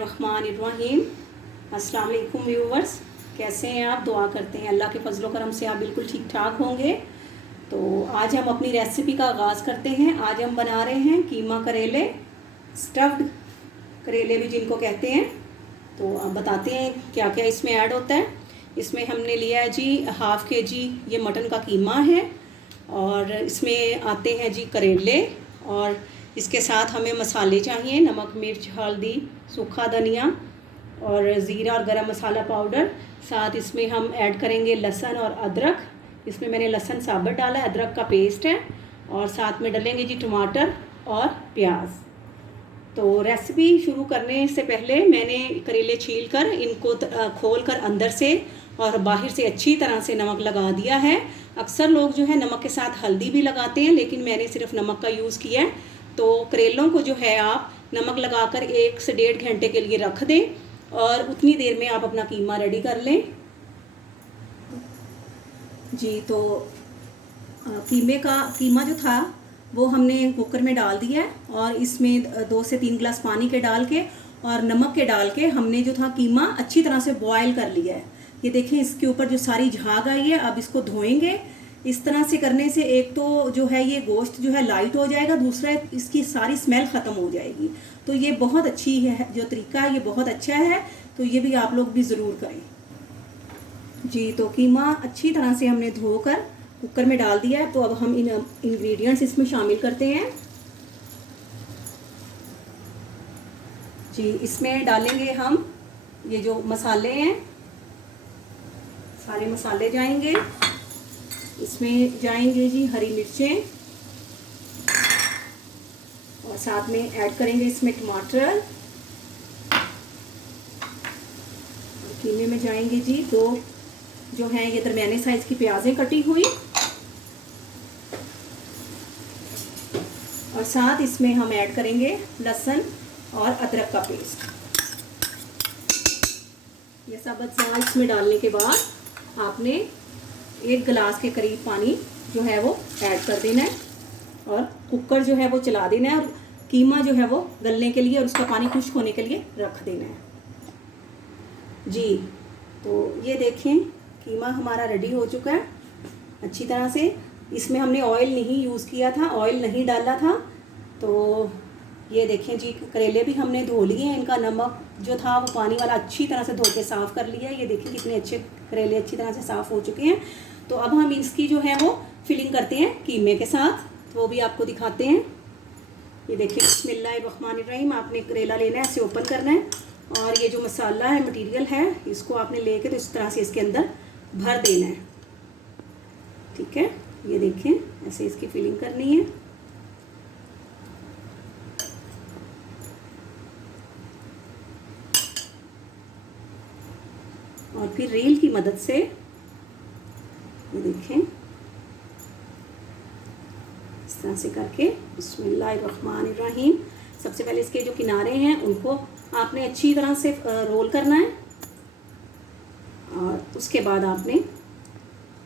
बिस्मिल्लाहिर्रहमानिर्रहीम। अस्सलाम वालेकुम व्यूवर्स, कैसे हैं आप? दुआ करते हैं अल्लाह के फजलो करम से आप बिल्कुल ठीक ठाक होंगे। तो आज हम अपनी रेसिपी का आगाज़ करते हैं। आज हम बना रहे हैं कीमा करेले, स्टफ्ड करेले भी जिनको कहते हैं। तो अब बताते हैं क्या क्या इसमें ऐड होता है। इसमें हमने लिया है जी 1/2 kg ये मटन का कीमा है, और इसमें आते हैं जी करेले, और इसके साथ हमें मसाले चाहिए, नमक, मिर्च, हल्दी, सूखा धनिया और ज़ीरा और गरम मसाला पाउडर। साथ इसमें हम ऐड करेंगे लहसुन और अदरक। इसमें मैंने लहसुन साबुत डाला है, अदरक का पेस्ट है, और साथ में डालेंगे जी टमाटर और प्याज। तो रेसिपी शुरू करने से पहले मैंने करेले छील कर इनको खोल कर अंदर से और बाहर से अच्छी तरह से नमक लगा दिया है। अक्सर लोग जो है नमक के साथ हल्दी भी लगाते हैं, लेकिन मैंने सिर्फ नमक का यूज़ किया है। तो करेलों को जो है आप नमक लगाकर 1 से 1.5 घंटे के लिए रख दें, और उतनी देर में आप अपना कीमा रेडी कर लें जी। तो कीमा जो था वो हमने कुकर में डाल दिया है, और इसमें 2 से 3 गिलास पानी के डाल के और नमक के डाल के हमने जो था कीमा अच्छी तरह से बॉयल कर लिया है। ये देखें, इसके ऊपर जो सारी झाग आई है। अब इसको धोएंगे। इस तरह से करने से एक तो जो है ये गोश्त जो है लाइट हो जाएगा, दूसरा इसकी सारी स्मेल ख़त्म हो जाएगी। तो ये बहुत अच्छी है, जो तरीका है ये बहुत अच्छा है। तो ये भी आप लोग भी ज़रूर करें जी। तो कीमा अच्छी तरह से हमने धोकर कुकर में डाल दिया है। तो अब हम इन इंग्रेडिएंट्स इसमें शामिल करते हैं जी। इसमें डालेंगे हम ये जो मसाले हैं, सारे मसाले जाएंगे। इसमें जाएंगे जी हरी मिर्चें, और साथ में ऐड करेंगे इसमें टमाटर, और कीमे में जाएंगे जी 2 जो हैं ये दरमियाने साइज की प्याजें कटी हुई, और साथ इसमें हम ऐड करेंगे लहसुन और अदरक का पेस्ट। ये सब अज्जा इसमें डालने के बाद आपने 1 गिलास के करीब पानी जो है वो ऐड कर देना है, और कुकर जो है वो चला देना है, और कीमा जो है वो गलने के लिए और उसका पानी खुश्क होने के लिए रख देना है जी। तो ये देखें, कीमा हमारा रेडी हो चुका है अच्छी तरह से। इसमें हमने ऑयल नहीं यूज़ किया था, ऑयल नहीं डाला था। तो ये देखें जी, करेले भी हमने धो लिए हैं। इनका नमक जो था वो पानी वाला अच्छी तरह से धो के साफ़ कर लिया है। ये देखिए कितने अच्छे करेले अच्छी तरह से साफ़ हो चुके हैं। तो अब हम इसकी जो है वो फिलिंग करते हैं कीमे के साथ, तो वो भी आपको दिखाते हैं। ये देखिए, बिस्मिल्लाहिर्रहमानिर्रहीम। आपने करेला लेना है, ऐसे ओपन करना है, और ये जो मसाला है, मटीरियल है, इसको आपने लेके तो इस तरह से इसके अंदर भर देना है। ठीक है, ये देखें, ऐसे इसकी फिलिंग करनी है। और फिर रील की मदद से ये देखें इस तरह से करके बिस्मिल्लाहिर्रहमानिर्रहीम। सबसे पहले इसके जो किनारे हैं उनको आपने अच्छी तरह से रोल करना है, और उसके बाद आपने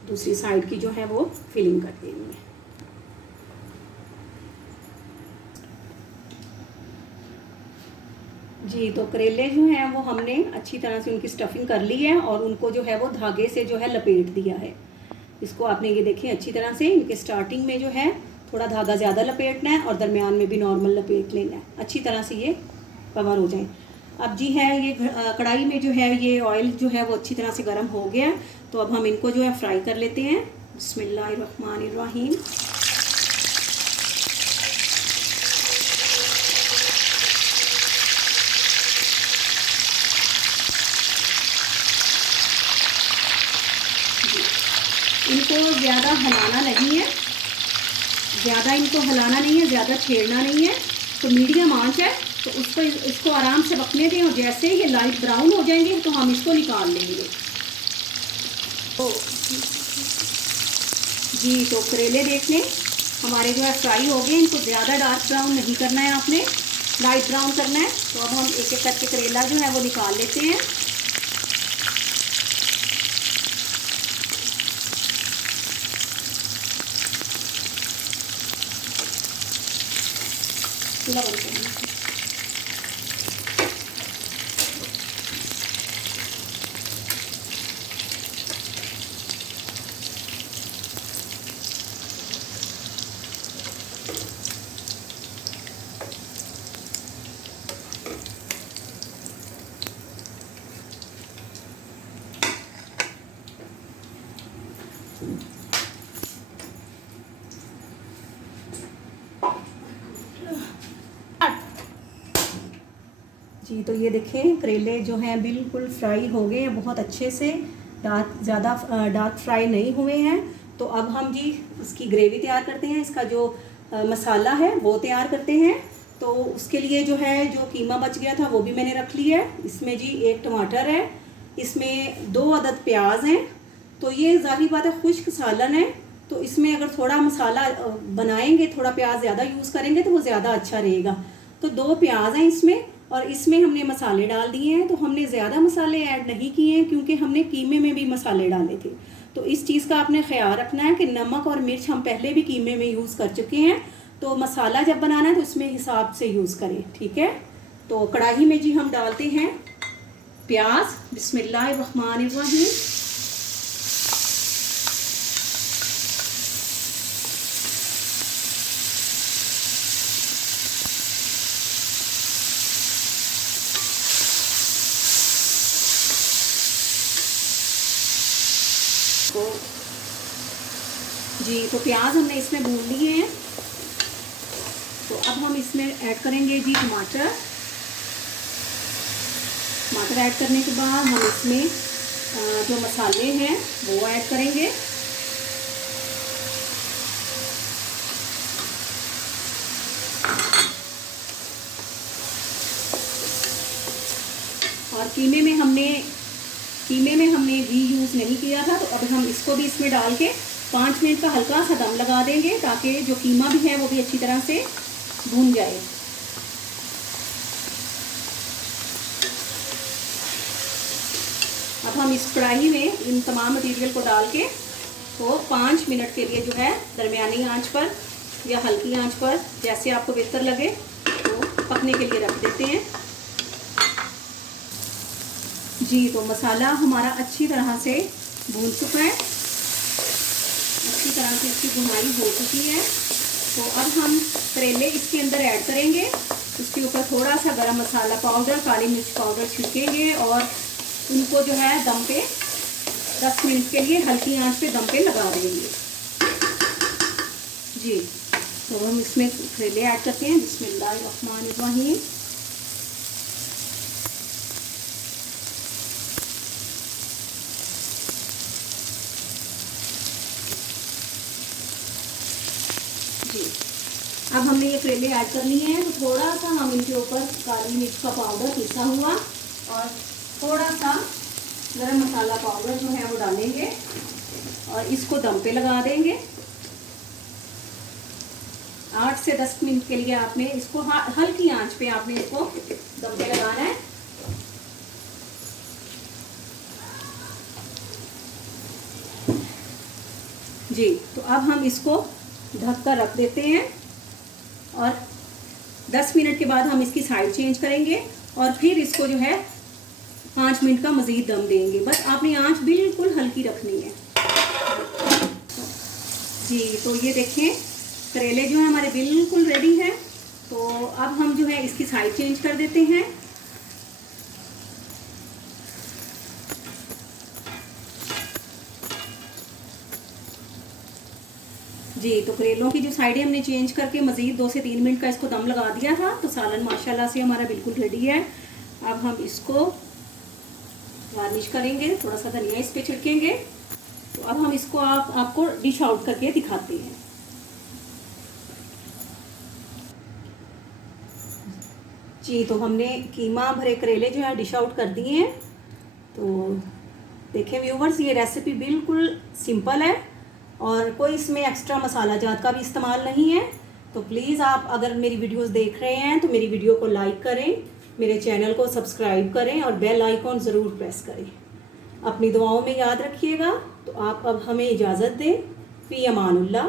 दूसरी साइड की जो है वो फिलिंग कर देनी है जी। तो करेले जो हैं वो हमने अच्छी तरह से उनकी स्टफिंग कर ली है, और उनको जो है वो धागे से जो है लपेट दिया है। इसको आपने ये देखें अच्छी तरह से इनके स्टार्टिंग में जो है थोड़ा धागा ज़्यादा लपेटना है, और दरमियान में भी नॉर्मल लपेट लेना है, अच्छी तरह से ये कवर हो जाए। अब जी है ये कढ़ाई में जो है ये ऑयल जो है वो अच्छी तरह से गर्म हो गया। तो अब हम इनको जो है फ्राई कर लेते हैं। बिस्मिल्लाहिर्रहमानिर्रहीम। इनको ज़्यादा हिलाना नहीं है, ज़्यादा इनको हिलाना नहीं है, ज़्यादा छेड़ना नहीं है। तो मीडियम आंच है, तो इसको आराम से पकने दें, और जैसे ही ये लाइट ब्राउन हो जाएंगे तो हम इसको निकाल लेंगे। तो जी, तो करेले देख लें हमारे जो है फ्राई हो गए। इनको ज़्यादा डार्क ब्राउन नहीं करना है, आपने लाइट ब्राउन करना है। तो अब हम एक एक करके करेला जो है वो निकाल लेते हैं। चूल्हा बंद करना। जी तो ये देखें करेले जो हैं बिल्कुल फ्राई हो गए हैं बहुत अच्छे से, ज़्यादा डार्क फ्राई नहीं हुए हैं। तो अब हम जी इसकी ग्रेवी तैयार करते हैं, इसका जो मसाला है वो तैयार करते हैं। तो उसके लिए जो है जो कीमा बच गया था वो भी मैंने रख लिया है। इसमें जी 1 टमाटर है, इसमें 2 अदद प्याज हैं। तो ये ज़ाहिर बात है खुश्क सालन है, तो इसमें अगर थोड़ा मसाला बनाएंगे, थोड़ा प्याज ज़्यादा यूज़ करेंगे तो वो ज़्यादा अच्छा रहेगा। तो 2 प्याज हैं इसमें, और इसमें हमने मसाले डाल दिए हैं। तो हमने ज़्यादा मसाले ऐड नहीं किए हैं क्योंकि हमने कीमे में भी मसाले डाले थे। तो इस चीज़ का आपने ख्याल रखना है कि नमक और मिर्च हम पहले भी कीमे में यूज़ कर चुके हैं, तो मसाला जब बनाना है तो इसमें हिसाब से यूज़ करें, ठीक है। तो कढ़ाई में जी हम डालते हैं प्याज। बिस्मिल्लाहिर्रहमानिर्रहीम। तो जी तो प्याज हमने इसमें भून लिए हैं। तो अब हम इसमें ऐड करेंगे जी टमाटर। टमाटर ऐड करने के बाद हम इसमें जो मसाले हैं वो ऐड करेंगे। और कीमे में हमने घी यूज़ नहीं किया था, तो अब हम इसको भी इसमें डाल के 5 मिनट का हल्का सा दम लगा देंगे ताकि जो कीमा भी है वो भी अच्छी तरह से भून जाए। अब हम इस कढ़ाई में इन तमाम मटेरियल को डाल के तो 5 मिनट के लिए जो है दरमियानी आंच पर या हल्की आंच पर, जैसे आपको बेहतर लगे, तो पकने के लिए रख देते हैं। जी तो मसाला हमारा अच्छी तरह से भून चुका है, अच्छी तरह से इसकी भुनाई हो चुकी है। तो अब हम करेले इसके अंदर ऐड करेंगे। इसके ऊपर थोड़ा सा गरम मसाला पाउडर, काली मिर्च पाउडर छिड़केंगे और उनको जो है दम पे 10 मिनट के लिए हल्की आंच पे दम पे लगा देंगे। जी तो हम इसमें करेले ऐड करते हैं। बिस्मिल्लाहिर्रहमानिर्रहीम। जी अब हमने ये करेले ऐड कर लिए हैं, तो थोड़ा सा हम इनके ऊपर काली मिर्च का पाउडर पिसा हुआ और थोड़ा सा गरम मसाला पाउडर जो है वो डालेंगे और इसको दम पे लगा देंगे। 8 से 10 मिनट के लिए आपने इसको हल्की आंच पे आपने इसको दम पे लगाना है। जी तो अब हम इसको ढक कर रख देते हैं और 10 मिनट के बाद हम इसकी साइड चेंज करेंगे और फिर इसको जो है 5 मिनट का मज़ीद दम देंगे। बस आपने आंच बिल्कुल हल्की रखनी है। जी तो ये देखें करेले जो है हमारे बिल्कुल रेडी हैं। तो अब हम जो है इसकी साइड चेंज कर देते हैं। जी तो करेलों की जो साइडें हमने चेंज करके मज़ीद 2 से 3 मिनट का इसको दम लगा दिया था। तो सालन माशाल्लाह से हमारा बिल्कुल रेडी है। अब हम इसको गार्निश करेंगे, थोड़ा सा धनिया इस पे छिड़केंगे। तो अब हम इसको आपको डिश आउट करके दिखाते हैं। जी तो हमने कीमा भरे करेले जो है डिश आउट कर दिए हैं। तो देखें व्यूवर्स, ये रेसिपी बिल्कुल सिंपल है और कोई इसमें एक्स्ट्रा मसाला जात का भी इस्तेमाल नहीं है। तो प्लीज़ आप अगर मेरी वीडियोस देख रहे हैं तो मेरी वीडियो को लाइक करें, मेरे चैनल को सब्सक्राइब करें और बेल आइकॉन ज़रूर प्रेस करें। अपनी दुआओं में याद रखिएगा। तो आप अब हमें इजाज़त दें। फ़ी अमानुल्लाह।